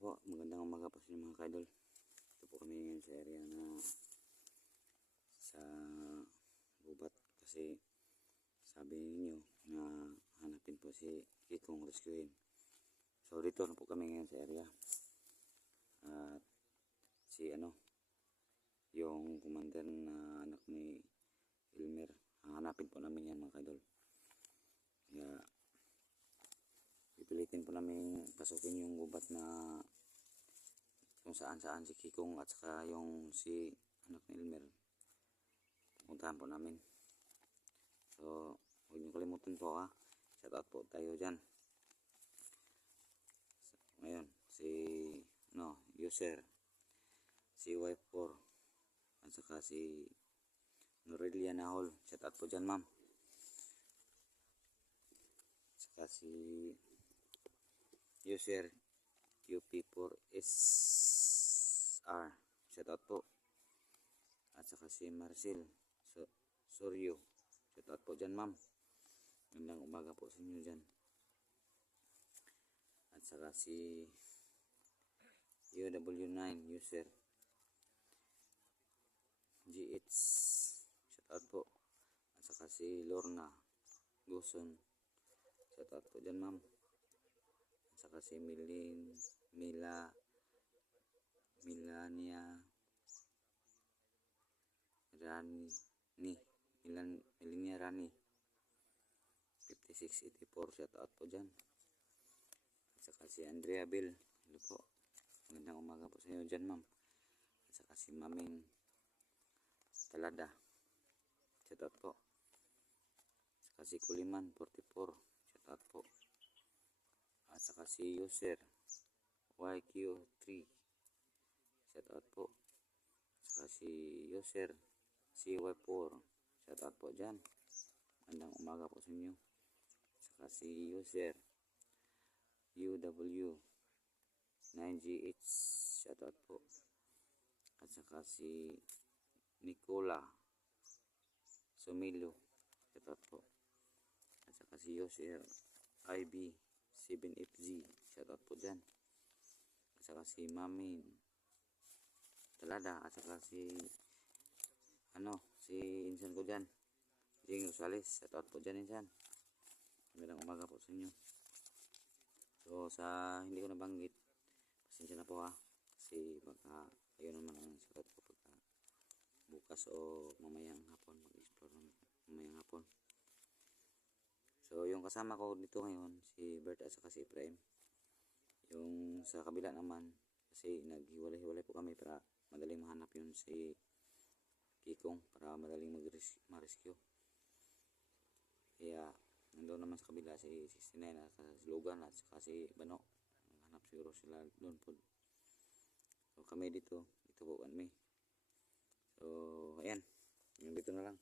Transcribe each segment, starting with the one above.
po, magandang umaga po sa inyo mga kaidol. Ito po kami ngayon sa area na sa gubat kasi sabi niyo na hanapin po si Kikong rescuein. So dito na po kami ngayon sa area. At si yung commander na anak ni Elmer, hanapin po namin yan mga kaidol. Kaya pipilitin po namin pasukin yung gubat na kung saan si Kikong at saka yung si anak ni Elmer. Puntahan po namin. So huwag niyo kalimutan po shout out po tayo dyan. So, ngayon si user si Y4 at saka si Norelia Nahol, shout out po dyan ma'am. At saka si user QP4SR, shout out po. At saka si Marcel Soryo, shout out po dyan ma'am. Magandang umaga po sa inyo dyan. At saka si UW9 user GH, shout out po. At saka si Lorna Guson, shout out po dyan ma'am. At saka si Melania Rani 5684, shout out po dyan. At saka si Andrea Bill, hello po, magandang umaga po sa inyo dyan ma'am. At saka si Maming Talada, shout out po. At saka si Kuliman 44, shout out po. At saka si user YQ3, shout out po. At saka si user CY4, shout out po dyan. Magandang umaga po sa inyo. At saka si user UW9GH, shout out po. At saka si Nicola Sumilo, shout out po. At saka si user IB7FG, shout out po dyan. At saka si Mamin Talada, at saka si insan ko dyan, Jing Rosales, shout out po dyan insan. Magandang umaga po sa inyo. So sa hindi ko nabanggit, pasensya na po kasi baka ayun naman ang sagot ko pagka bukas o mamayang hapon, mag-explore mamayang hapon. So yung kasama ko dito ngayon si Bert at saka si Efraim. Yung sa kabila naman kasi naghiwalay-hiwalay po kami para madaling mahanap yun si Kikong, para madaling ma-rescue. Kaya nandoon naman sa kabila si 69 at si Logan at saka si Bano. Hanap siguro sila doon po. So kami dito po kami. So ayan, yung dito na lang.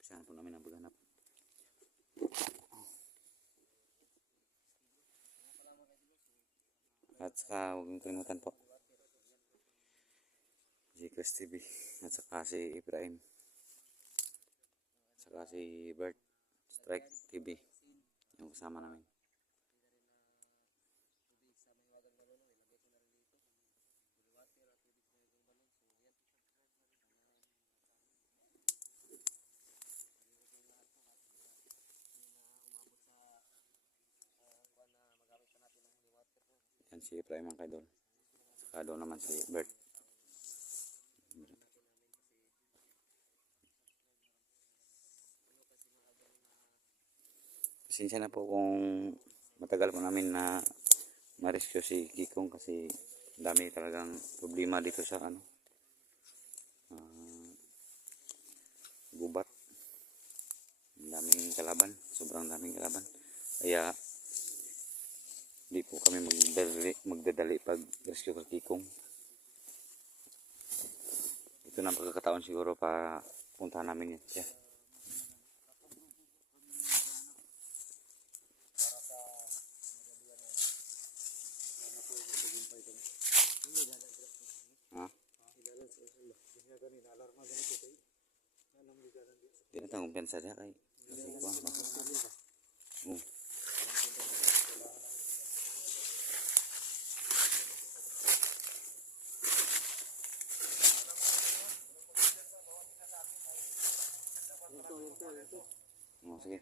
Pisahan po namin ang paghanap. At saka huwag mong kalimutan po si Chris TV at saka si Efraim at saka si Bert Strike TV, yung kasama namin. Yan si Efraim ang kaidol. Saka doon naman si Bert. Pasensya na po kung matagal po namin na ma-rescue si Kikong kasi dami talagang problema dito sa gubat. Daming kalaban, sobrang daming kalaban. Kaya hindi po kami magdadali pag rescue kay Kikong. Ito na pagkakataon siguro para puntahan namin yun siya. Hindi na tangong pensa siya kay kasi kuha ba. Oh, sige.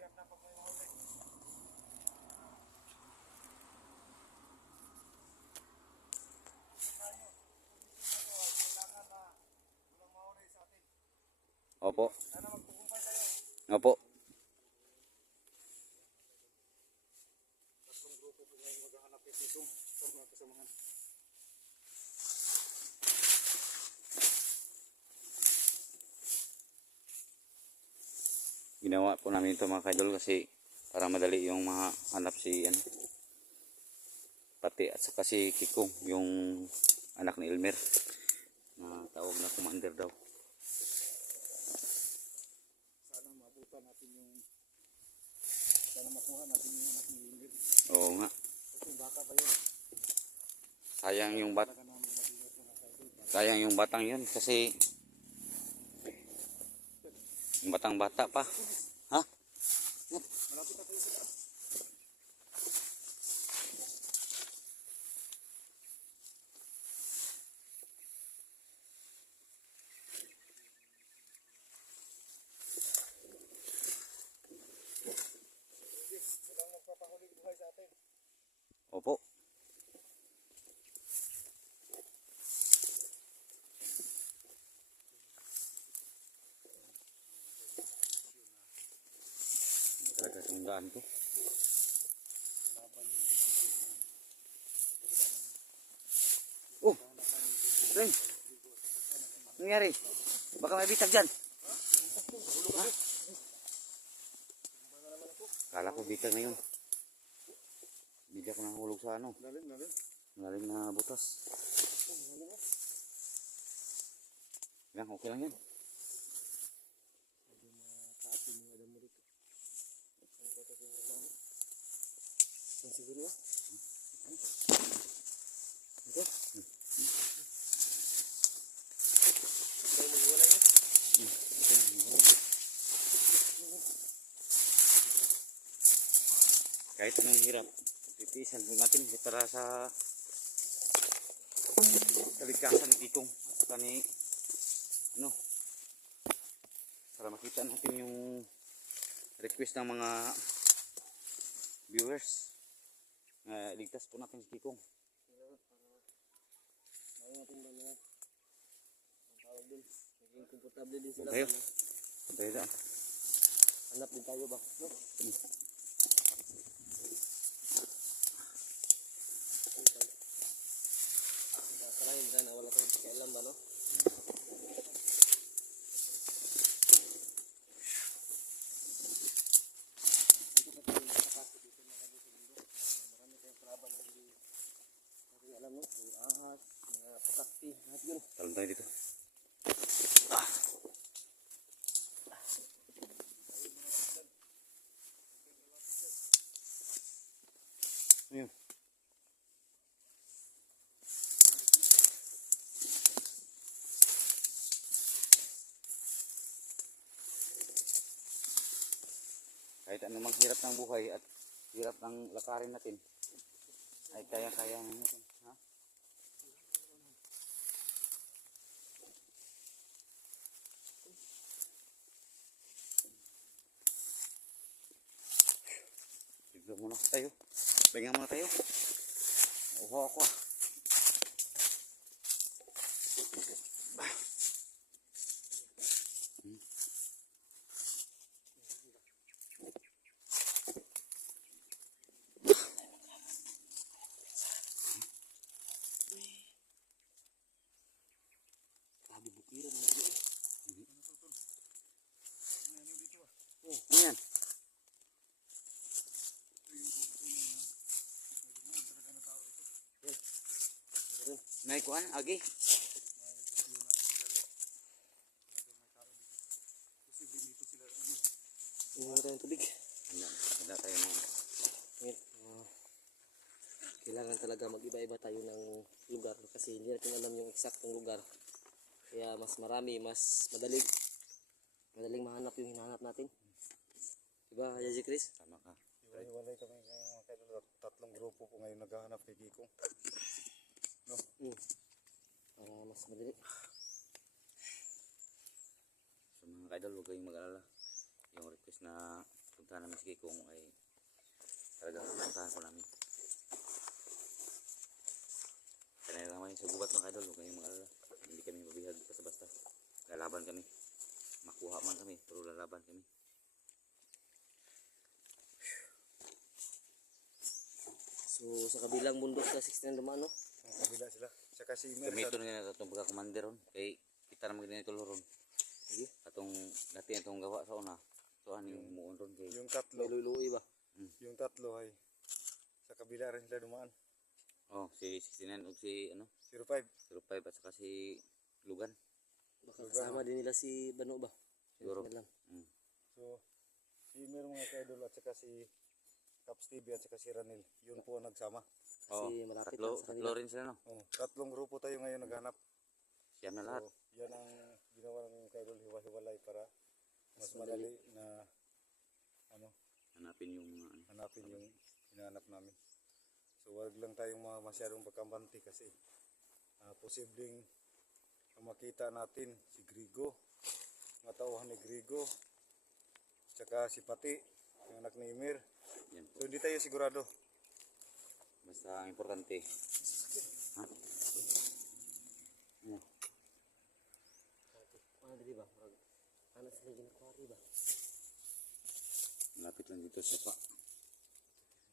Opo. Opo. Tatlong grupo po ngayon maghahanap kay Tito sa mga kasamahan. Ginawa po namin ito mga kaidol kasi para madali yung mahanap si ano, pati at saka si Kikong, yung anak ni Elmer na tawag na commander daw. Sana mabutan natin yung sana makuha natin yung anak ni Wilmer. Oo nga. Kasi baka pa yun. Sayang yung bat Talaga namin mabigat mga kaidol. sayang yung batang yun kasi yung batang bata pa. Ha? Malapit na tayo sa taas. Walang magpapahuling buhay sa atin. Opo. Talaga tunggaan ko. Oh, Ring. Nangyari? Baka may bitag dyan. Ha? Kala ko bitag na yun. Bigla ko nahulog sa ano. Lalim, lalim. Malalim na butas. Yan, okay lang yan. Siguro yun. Ito? Tayo maghiwalay na. Kahit anong hirap, titiisan po natin para sa kaligtasan ni Kikong at saka ni ano, para makita natin yung request ng mga viewers. Ligtas po natin si Kikong. Ayaw natin ba na ang tawag din. Maging komportable din sila. Tayo. Tayo daan. Hanap din tayo ba? No? Salahin ka na wala tayong pakialam ba no? Marami tayong kalaban na hindi alam no? Yung ahas, mga pakakti, lahat yun. Talon tayo dito. Ayun. Kahit anumang hirap ng buhay at hirap ng lakarin natin, ay kaya-kaya natin. Ha? Tignan muna tayo. Pahinga muna tayo. Uhaw ako ah. Grabe bukiran ng dito. Oh, ano yan? May kuhan, agi. Hindi tayong tubig. Handa tayo na. Ngayon, kailangan talaga mag-iba-iba tayo ng lugar kasi hindi natin alam yung eksaktong lugar. Kaya mas marami, mas madaling mahanap yung hinahanap natin. Diba, Yaji Chris? Tama ka. Iwalay kami ngayon mga kaidol. Tatlong grupo po ngayon naghahanap kay Kiko. No? Para mas madali. So mga kaidol, huwag kayong mag-alala. Yung request na puntahan namin si Kikong ay talagang puntahan ko namin. Kaya naman sa gubat mga idol, huwag kayong mag-alala. Hindi kami mabihag basta-basta. Lalaban kami. Makuha man kami, pero lalaban kami. So sa kabilang bundok sa 16 dumaan no. Ang kabila sila. Saka si Imer Kami ito nga itong pagka-commander ron. Kay kita naman ganito ron. Sige. Atong dati itong gawa sa una. So ano yung muon ron kay. yung tatlo, May luluoy ba? yung tatlo ay sa kabila rin sila dumaan. Oh, si 69 ug si ano, 05. 05 at saka si Lugan. Baka kasama din nila si Bano ba? Siguro. Yun lang. So si Imer mga kaidol at saka si Caps TV at saka si Ranil, yun po ang nagsama. Kasi malapit Tatlo, lang sa tatlo kanila. rin sila no. Oh, tatlong grupo tayo ngayon naghanap. Siyam na lahat. So, yan ang ginawa ng kaidol, hiwa-hiwalay para mas madali na ano, Hanapin yung mga ano. hanapin yung hinahanap namin. So wag lang tayong masyadong pagkambanti kasi posibleng makita natin si Grigo, mga tauhan ni Grigo, tsaka si Pati, yung anak ni Emir. Yan po. So hindi tayo sigurado. Basta ang importante. Ha? Ano? Ano dili ba? Ano sila ginakari ba? Malapit lang dito sa pa.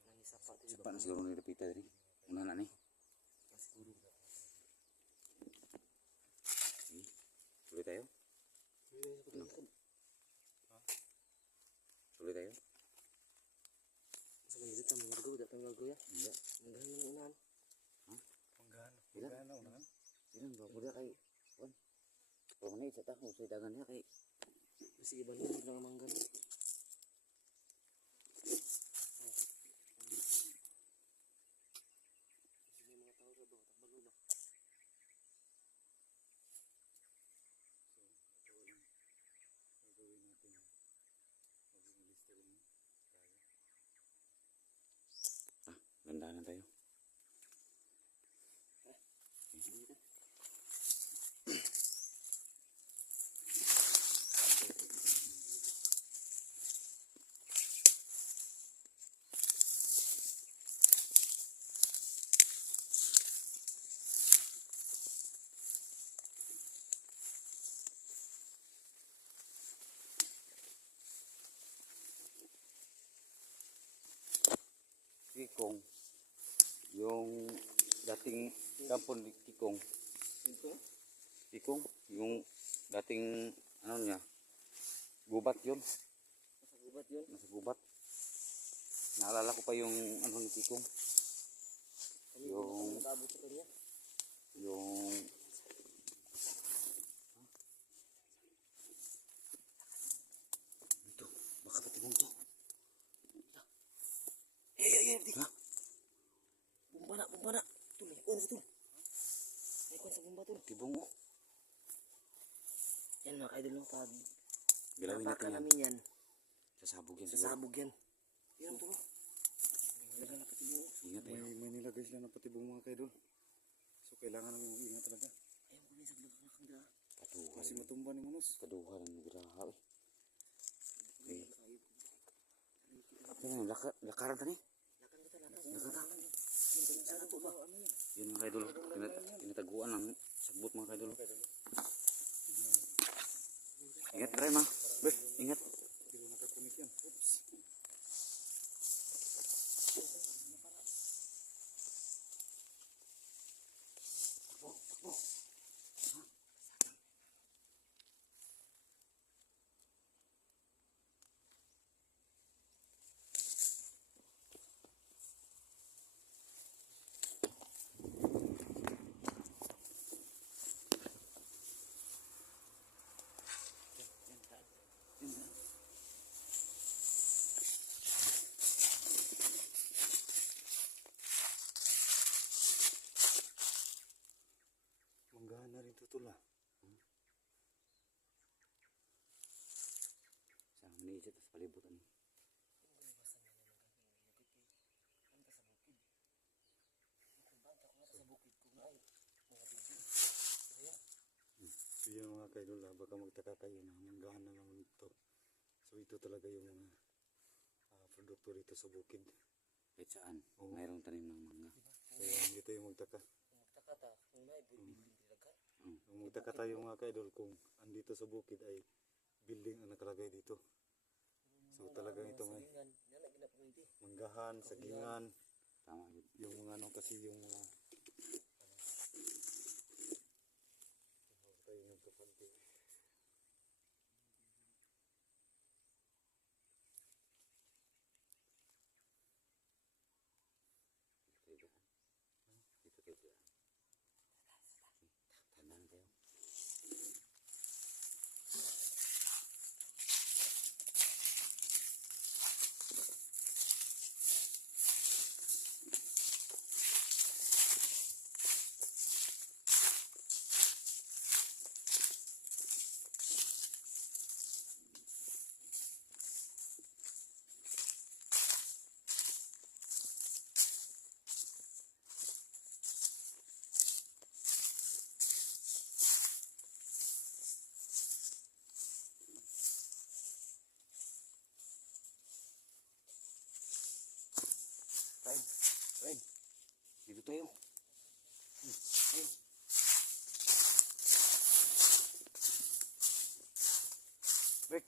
Nang isa pa dili ba? Sapa na siguro ni Repita diri. Una na ni. Siguro. Tuloy tayo. Tuloy tayo. Sa kanila ta mga gago, datang gago ya. Hindi. Nanggahan ng unahan. Panggahan na unahan. Silang ba pud kay kuan. Kung ni sa taho sa dagan niya kay Kasi iba nila lang manggan. gandahan tayo. Kikong. Yung dating kampon ni Kikong. Kikong, yung dating ano niya, gubat yun. Sa gubat yun. Nasa gubat. Naalala ko pa yung ano ni Kikong. Yung Nakabot sa kanya. yung ito, baka patibong to. Ha? Bumba na. Tul, ikon sa tul. Ikon sa bumba tul. Tibong mo. Yan mga kaidol no, pag Galawin napakan natin yan. namin yan, Sasabog yan siguro. sasabog yan. Yan tulo. Talaga nakatibong. Ingat tayo. May nilagay sila ng patibong mga kaidol. So kailangan namin ingat talaga. Ayun ko sa gulak na Paduha. Kasi matumba ni Manos. Paduha ng graha. Okay. Ano, lakaran tani? Lakaran ta. Yun mga kaidol. Tinataguan ng sagbot mga kaidol. Ingat tayo ma. Ber, ingat. Pero nakakunik yan. Oops. Manggahan na rin tutula. Sa manisip sa palibutan ni. So yan mga kaidol, baka magtaka kayo na manggahan na naman ito. So ito talaga yung mga produkto dito sa bukid. Kahit saan, Oo. mayroong tanim ng mangga. Kaya hindi tayo magtaka. Magtaka ta, kung may building daghan. Magtaka tayo mga kaidol kung andito sa bukid ay building ang nakalagay dito. So talagang ito may Yan na ginapaminti. manggahan, sagingan, Tama yun. yung mga ano kasi yung mga tayo nagkapanti. Dito tayo dyan. Tanan tayo. Ryan, Ryan. Dito tayo. Ayun. Bert.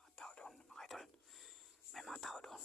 Mga tao doon, mga idol. May mga tao doon.